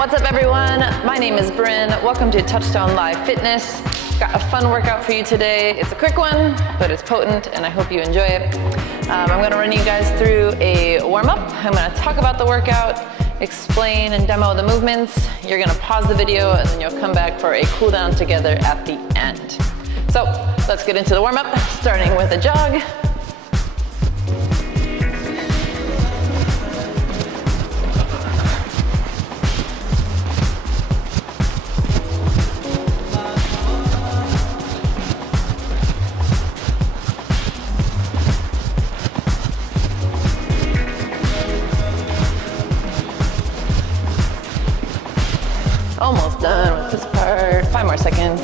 What's up everyone? My name is Brynn. Welcome to Touchstone Live Fitness. Got a fun workout for you today. It's a quick one, but it's potent and I hope you enjoy it. I'm gonna run you guys through a warm-up. I'm gonna talk about the workout, explain and demo the movements. You're gonna pause the video and then you'll come back for a cool down together at the end. So let's get into the warm-up, starting with a jog. Almost done with this part. 5 more seconds.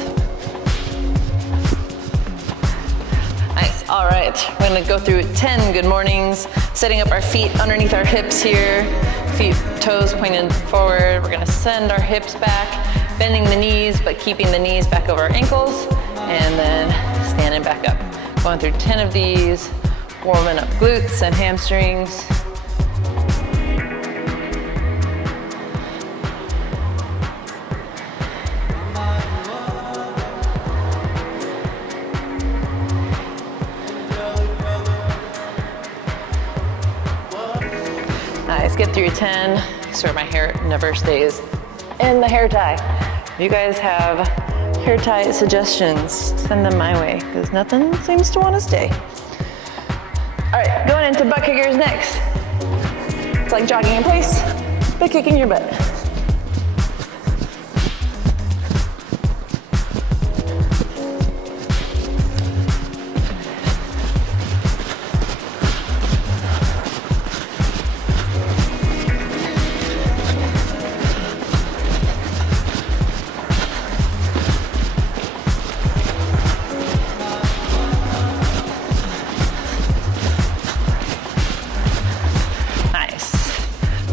Nice, all right. We're gonna go through 10 good mornings, setting up our feet underneath our hips here. Feet, toes pointed forward. We're gonna send our hips back, bending the knees, but keeping the knees back over our ankles, and then standing back up. Going through 10 of these, warming up glutes and hamstrings. Nice, get through 10. Sort my hair never stays in the hair tie. If you guys have hair tie suggestions, send them my way, because nothing seems to want to stay. All right, going into butt kickers next. It's like jogging in place, but kicking your butt.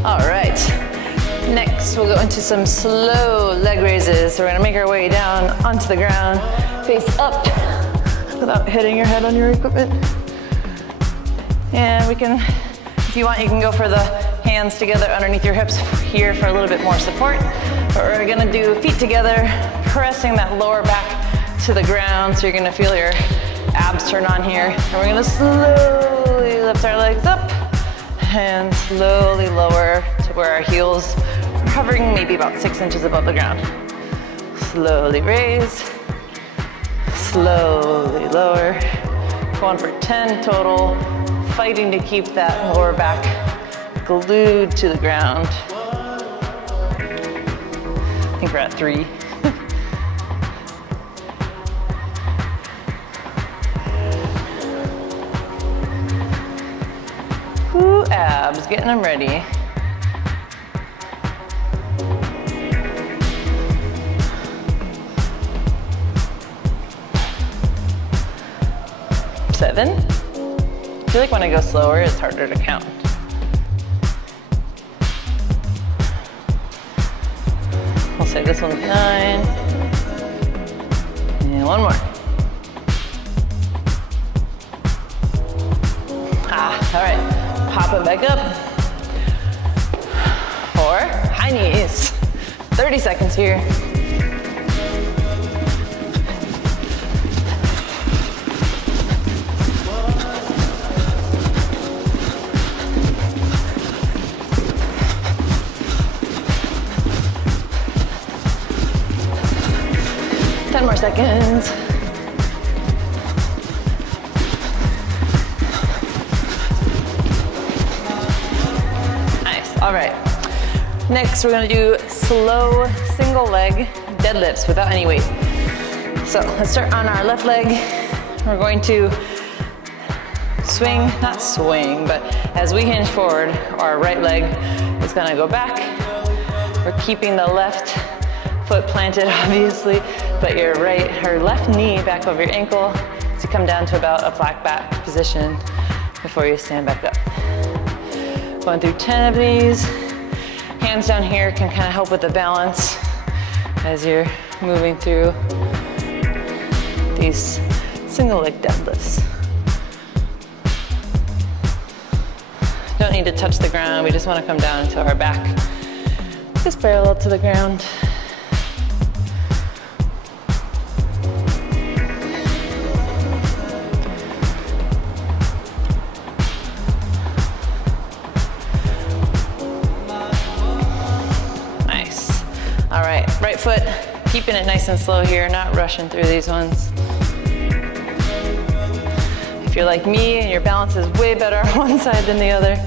All right, next we'll go into some slow leg raises. So we're gonna make our way down onto the ground, face up without hitting your head on your equipment. And we can, if you want, you can go for the hands together underneath your hips here for a little bit more support. But we're gonna do feet together, pressing that lower back to the ground. So you're gonna feel your abs turn on here. And we're gonna slowly lift our legs up and slowly lower to where our heels are hovering maybe about 6 inches above the ground. Slowly raise, slowly lower. Going for 10 total, fighting to keep that lower back glued to the ground. I think we're at 3. Ooh, abs, getting them ready. Seven. I feel like when I go slower, it's harder to count. I'll say this one's 9. And one more. All right. Pop it back up. 4, high knees. 30 seconds here. More seconds. Nice, all right. Next, we're gonna do slow single leg deadlifts without any weight. So let's start on our left leg. We're going to swing, not swing, but as we hinge forward, our right leg is gonna go back. We're keeping the left foot planted, obviously, but your right or left knee back over your ankle to come down to about a flat back position before you stand back up. Going through 10 of these. Hands down here can kind of help with the balance as you're moving through these single leg deadlifts. Don't need to touch the ground. We just want to come down into our back just parallel to the ground. Nice. All right, right foot, keeping it nice and slow here, not rushing through these ones. If you're like me and your balance is way better on one side than the other,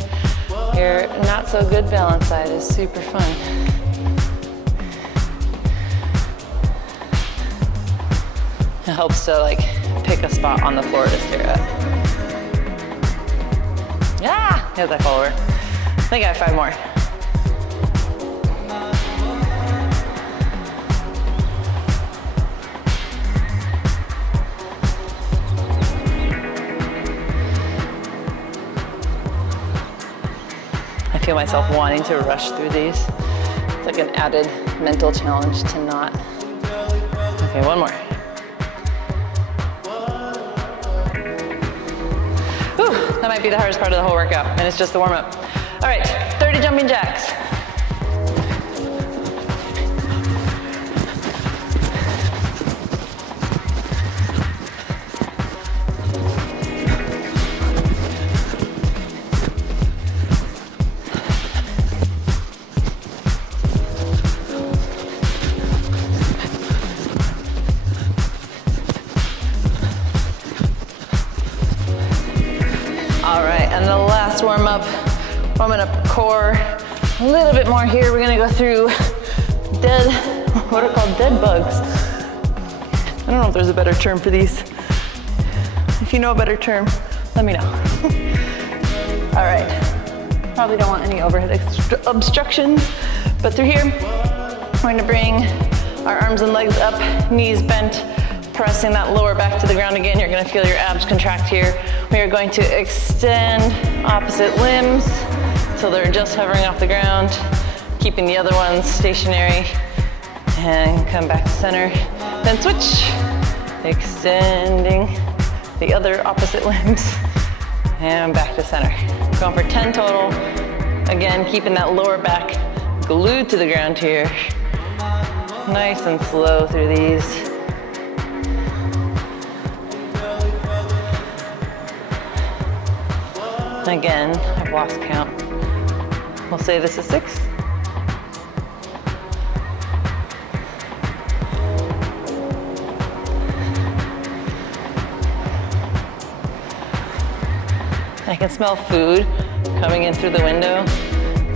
your not so good balance side is super fun. It helps to like pick a spot on the floor to stare at. Yeah, how's that fall over? I think I have 5 more. I feel myself wanting to rush through these. It's like an added mental challenge to not. Okay, 1 more. Whew, that might be the hardest part of the whole workout, and it's just the warm up. All right, 30 jumping jacks. Warm up, warming up core. A little bit more here. We're gonna go through what are called dead bugs. I don't know if there's a better term for these. If you know a better term, let me know. All right, probably don't want any overhead obstructions, but through here, we're going to bring our arms and legs up, knees bent, pressing that lower back to the ground again. You're gonna feel your abs contract here. We are going to extend opposite limbs till they're just hovering off the ground, keeping the other ones stationary, and come back to center. Then switch, extending the other opposite limbs, and back to center. Going for 10 total. Again, keeping that lower back glued to the ground here. Nice and slow through these. Again, I've lost count. We'll say this is 6. I can smell food coming in through the window,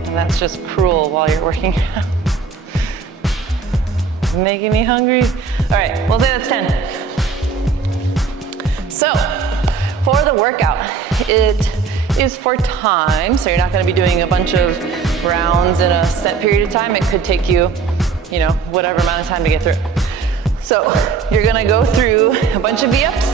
and that's just cruel while you're working out. It's making me hungry. All right, we'll say that's 10. So, for the workout, it is for time, so you're not going to be doing a bunch of rounds in a set period of time. It could take you, whatever amount of time to get through. So you're going to go through a bunch of V-ups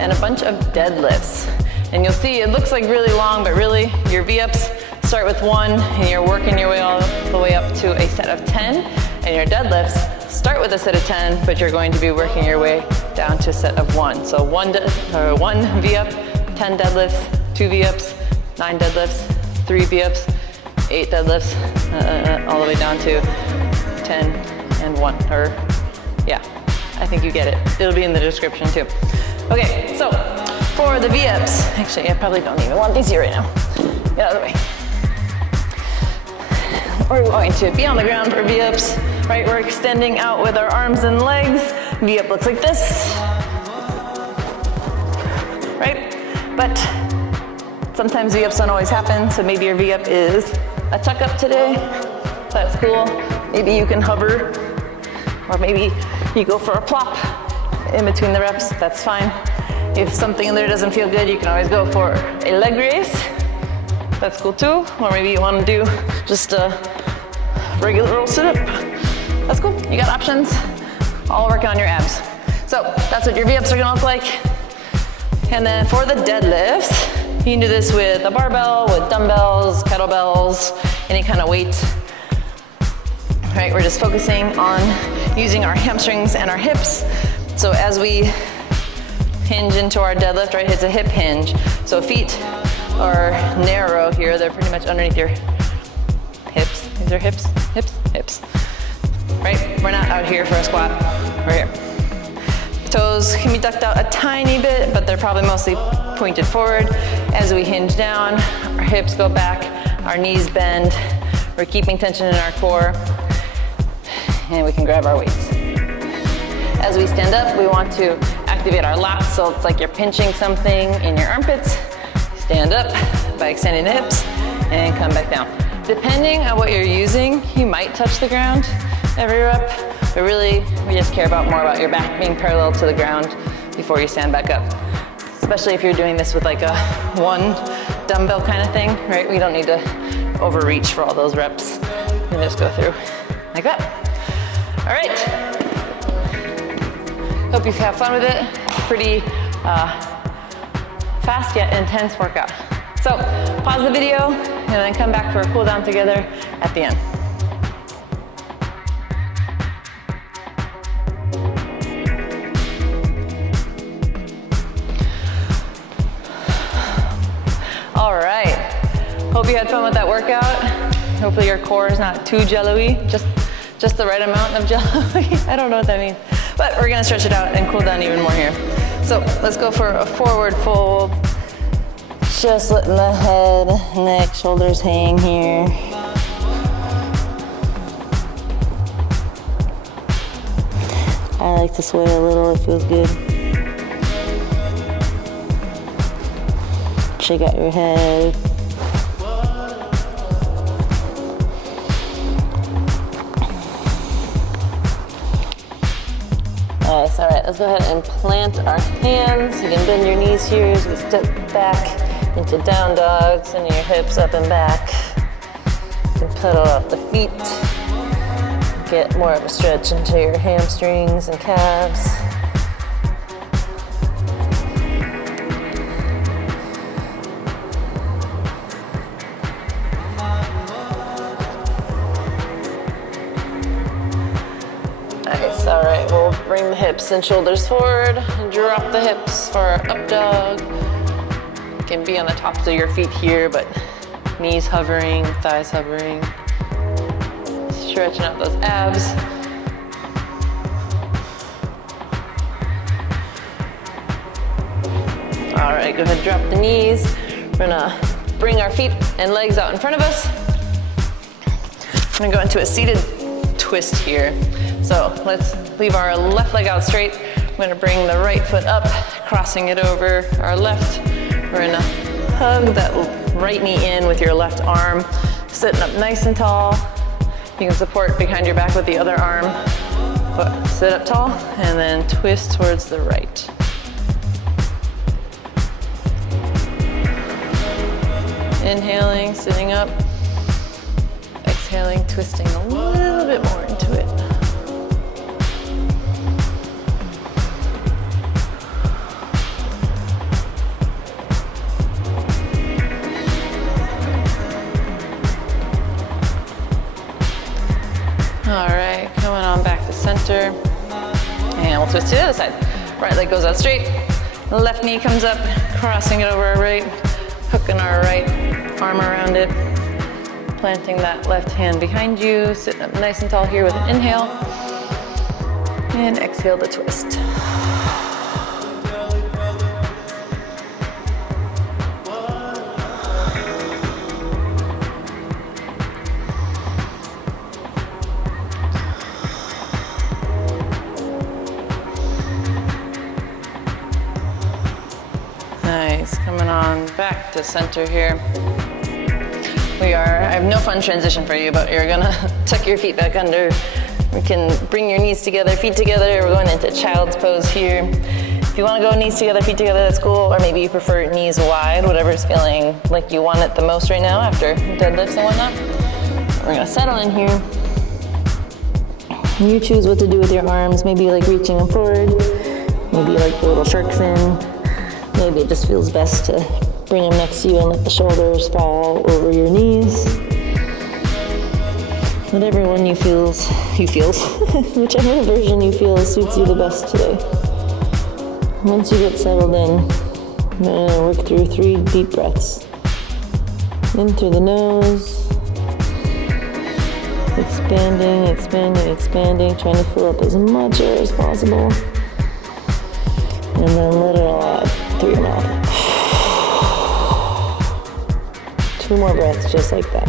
and a bunch of deadlifts. And you'll see it looks like really long, but really your V-ups start with 1 and you're working your way all the way up to a set of 10. And your deadlifts start with a set of 10, but you're going to be working your way down to a set of 1. So 1 V-up, 10 deadlifts, 2 V-ups, 9 deadlifts, 3 V-ups, 8 deadlifts, all the way down to 10 and 1. I think you get it. It'll be in the description too. Okay, so for the V-ups, actually I probably don't even want these here right now. Get out of the way. We're going to be on the ground for V-ups, right? We're extending out with our arms and legs. V-up looks like this, right? But sometimes V-ups don't always happen, so maybe your V-up is a tuck up today. That's cool. Maybe you can hover, or maybe you go for a plop in between the reps. That's fine. If something in there doesn't feel good, you can always go for a leg raise. That's cool too. Or maybe you want to do just a regular old sit-up. That's cool. You got options. All working on your abs. So that's what your V-ups are gonna look like. And then for the deadlifts, you can do this with a barbell, with dumbbells, kettlebells, any kind of weight. All right, we're just focusing on using our hamstrings and our hips. So as we hinge into our deadlift, right, it's a hip hinge. So feet are narrow here, they're pretty much underneath your hips. These are hips, hips, hips. Right? We're not out here for a squat. We're here. Toes can be ducked out a tiny bit, but they're probably mostly pointed forward. As we hinge down, our hips go back, our knees bend. We're keeping tension in our core, and we can grab our weights. As we stand up, we want to activate our lats, so it's like you're pinching something in your armpits. Stand up by extending the hips, and come back down. Depending on what you're using, you might touch the ground every rep, but really, we just care more about your back being parallel to the ground before you stand back up. Especially if you're doing this with like a one dumbbell kind of thing, right? We don't need to overreach for all those reps. You just go through like that. All right. Hope you have fun with it. It's a pretty fast yet intense workout. So pause the video and then come back for a cool down together at the end. All right, hope you had fun with that workout. Hopefully your core is not too jello-y, just the right amount of jello-y. I don't know what that means, but we're gonna stretch it out and cool down even more here. So let's go for a forward fold. Just letting the head, neck, shoulders hang here. I like to sway a little, it feels good. Shake out your head. Nice, all right, let's go ahead and plant our hands. You can bend your knees here as we step back into down dog, sending your hips up and back. You can pedal out the feet. Get more of a stretch into your hamstrings and calves. Nice, all right, we'll bring the hips and shoulders forward and drop the hips for our up dog. You can be on the tops of your feet here, but knees hovering, thighs hovering. Stretching out those abs. All right, go ahead and drop the knees. We're gonna bring our feet and legs out in front of us. I'm gonna go into a seated twist here. So let's leave our left leg out straight. I'm gonna bring the right foot up, crossing it over our left. We're gonna hug that right knee in with your left arm, sitting up nice and tall. You can support behind your back with the other arm. But sit up tall and then twist towards the right. Inhaling, sitting up. Exhaling, twisting a little bit more into it. All right, coming on back to center. And we'll twist to the other side. Right leg goes out straight. Left knee comes up, crossing it over our right, hooking our right arm around it. Planting that left hand behind you, sitting up nice and tall here with an inhale. And exhale to twist. Nice, coming on back to center here. I have no fun transition for you, but you're gonna tuck your feet back under. We can bring your knees together, feet together. We're going into child's pose here. If you wanna go knees together, feet together, that's cool. Or maybe you prefer knees wide, whatever's feeling like you want it the most right now after deadlifts and whatnot. We're gonna settle in here. You choose what to do with your arms. Maybe you like reaching them forward. Maybe you like the little shark fin. Maybe it just feels best to bring them next to you and let the shoulders fall over your knees. Whatever one you feels, whichever version you feel suits you the best today. Once you get settled in, I'm gonna work through 3 deep breaths. In through the nose, Expanding, expanding, expanding, trying to fill up as much air as possible. And then let it all out through your mouth. 2 more breaths just like that.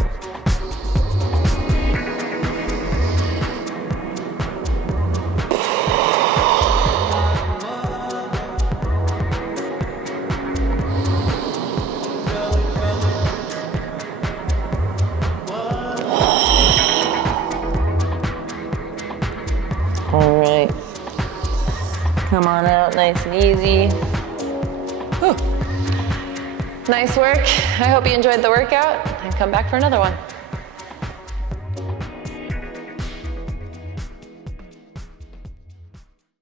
All right, come on out nice and easy. Whew. Nice work. I hope you enjoyed the workout and come back for another one.